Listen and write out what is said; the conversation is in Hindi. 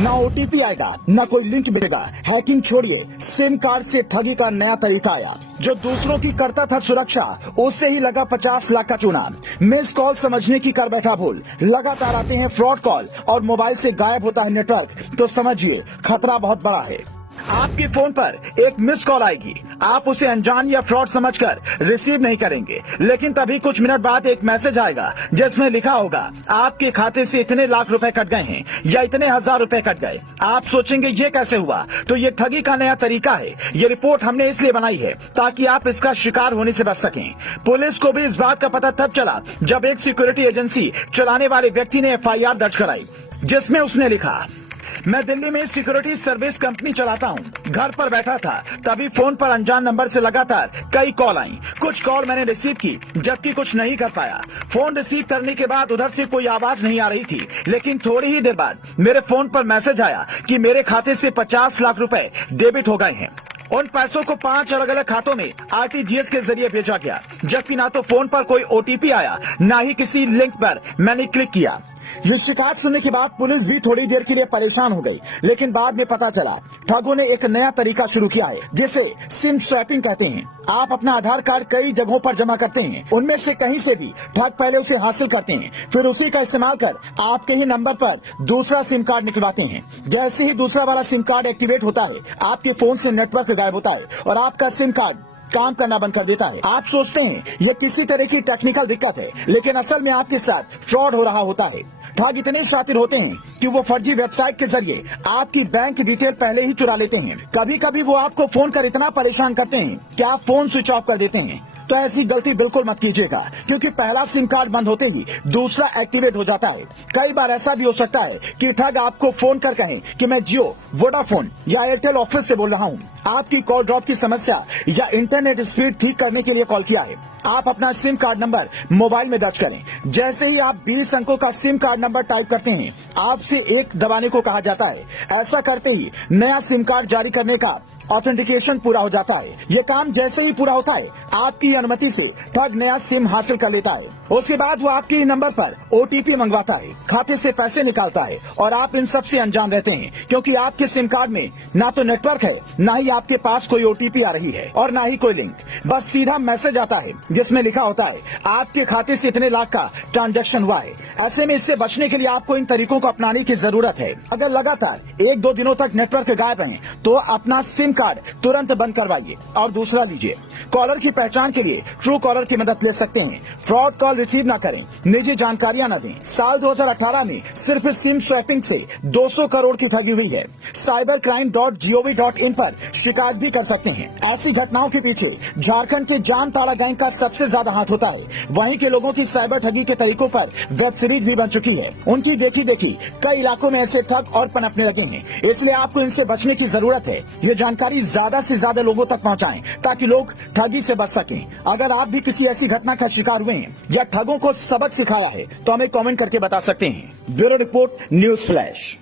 ना ओटीपी आएगा, ना कोई लिंक मिलेगा। हैकिंग छोड़िए, सिम कार्ड से ठगी का नया तरीका आया। जो दूसरों की करता था सुरक्षा, उससे ही लगा 50 लाख का चूना। मिस कॉल समझने की कर बैठा भूल। लगातार आते हैं फ्रॉड कॉल और मोबाइल से गायब होता है नेटवर्क, तो समझिए खतरा बहुत बड़ा है। आपके फोन पर एक मिस कॉल आएगी, आप उसे अनजान या फ्रॉड समझकर रिसीव नहीं करेंगे, लेकिन तभी कुछ मिनट बाद एक मैसेज आएगा जिसमें लिखा होगा आपके खाते से इतने लाख रुपए कट गए हैं या इतने हजार रुपए कट गए। आप सोचेंगे ये कैसे हुआ, तो ये ठगी का नया तरीका है। ये रिपोर्ट हमने इसलिए बनाई है ताकि आप इसका शिकार होने से बच सकें। पुलिस को भी इस बात का पता तब चला जब एक सिक्योरिटी एजेंसी चलाने वाले व्यक्ति ने FIR दर्ज कराई, जिसमें उसने लिखा, मैं दिल्ली में सिक्योरिटी सर्विस कंपनी चलाता हूँ। घर पर बैठा था, तभी फोन पर अनजान नंबर से लगातार कई कॉल आई। कुछ कॉल मैंने रिसीव की, जबकि कुछ नहीं कर पाया। फोन रिसीव करने के बाद उधर से कोई आवाज नहीं आ रही थी, लेकिन थोड़ी ही देर बाद मेरे फोन पर मैसेज आया कि मेरे खाते से 50 लाख रुपए डेबिट हो गए हैं। उन पैसों को 5 अलग अलग खातों में RTGS के जरिए भेजा गया, जबकि ना तो फोन पर कोई OTP आया, ना ही किसी लिंक पर मैंने क्लिक किया। ये शिकायत सुनने के बाद पुलिस भी थोड़ी देर के लिए परेशान हो गई, लेकिन बाद में पता चला ठगों ने एक नया तरीका शुरू किया है, जिसे सिम स्वैपिंग कहते हैं। आप अपना आधार कार्ड कई जगहों पर जमा करते हैं, उनमें से कहीं से भी ठग पहले उसे हासिल करते हैं, फिर उसी का इस्तेमाल कर आपके ही नंबर पर दूसरा सिम कार्ड निकलवाते हैं। जैसे ही दूसरा वाला सिम कार्ड एक्टिवेट होता है, आपके फोन से नेटवर्क गायब होता है और आपका सिम कार्ड काम करना बंद कर देता है। आप सोचते हैं ये किसी तरह की टेक्निकल दिक्कत है, लेकिन असल में आपके साथ फ्रॉड हो रहा होता है। ठग इतने शातिर होते हैं कि वो फर्जी वेबसाइट के जरिए आपकी बैंक डिटेल पहले ही चुरा लेते हैं। कभी कभी वो आपको फोन कर इतना परेशान करते हैं कि आप फोन स्विच ऑफ कर देते हैं। तो ऐसी गलती बिल्कुल मत कीजिएगा, क्योंकि पहला सिम कार्ड बंद होते ही दूसरा एक्टिवेट हो जाता है। कई बार ऐसा भी हो सकता है कि ठग आपको फोन कर कहें कि मैं जियो, वोडाफोन या एयरटेल ऑफिस से बोल रहा हूँ। आपकी कॉल ड्रॉप की समस्या या इंटरनेट स्पीड ठीक करने के लिए कॉल किया है। आप अपना सिम कार्ड नंबर मोबाइल में दर्ज करें। जैसे ही आप 20 अंकों का सिम कार्ड नंबर टाइप करते हैं, आपसे 1 दबाने को कहा जाता है। ऐसा करते ही नया सिम कार्ड जारी करने का ऑथेंटिकेशन पूरा हो जाता है। ये काम जैसे ही पूरा होता है, आपकी अनुमति से ठग नया सिम हासिल कर लेता है। उसके बाद वो आपके ही नंबर पर OTP मंगवाता है, खाते से पैसे निकालता है और आप इन सब से अनजान रहते हैं, क्योंकि आपके सिम कार्ड में ना तो नेटवर्क है, ना ही आपके पास कोई OTP आ रही है और ना ही कोई लिंक। बस सीधा मैसेज आता है जिसमें लिखा होता है आपके खाते से इतने लाख का ट्रांजैक्शन हुआ है। ऐसे में इससे बचने के लिए आपको इन तरीकों को अपनाने की जरूरत है। अगर लगातार 1-2 दिनों तक नेटवर्क गायब रहे, तो अपना सिम कार्ड तुरंत बंद करवाइए और दूसरा लीजिए। कॉलर की पहचान के लिए ट्रू कॉलर की मदद ले सकते हैं। फ्रॉड कॉल रिसीव ना करें, निजी जानकारियां न दें। साल 2018 में सिर्फ सिम स्वैपिंग से 200 करोड़ की ठगी हुई है। cybercrime.gov.in पर शिकायत भी कर सकते हैं। ऐसी घटनाओं के पीछे झारखंड के जामताड़ा गैंग का सबसे ज्यादा हाथ होता है। वहीं के लोगों की साइबर ठगी के तरीकों पर वेब सीरीज भी बन चुकी है। उनकी देखी देखी कई इलाकों में ऐसे ठग और पनपने लगे हैं, इसलिए आपको इनसे बचने की जरूरत है। ये जानकारी ज्यादा से ज्यादा लोगों तक पहुंचाएं, ताकि लोग ठगी से बच सकें। अगर आप भी किसी ऐसी घटना का शिकार हुए हैं या ठगों को सबक सिखाया है, तो हमें कमेंट करके बता सकते हैं। Bureau report, news flash.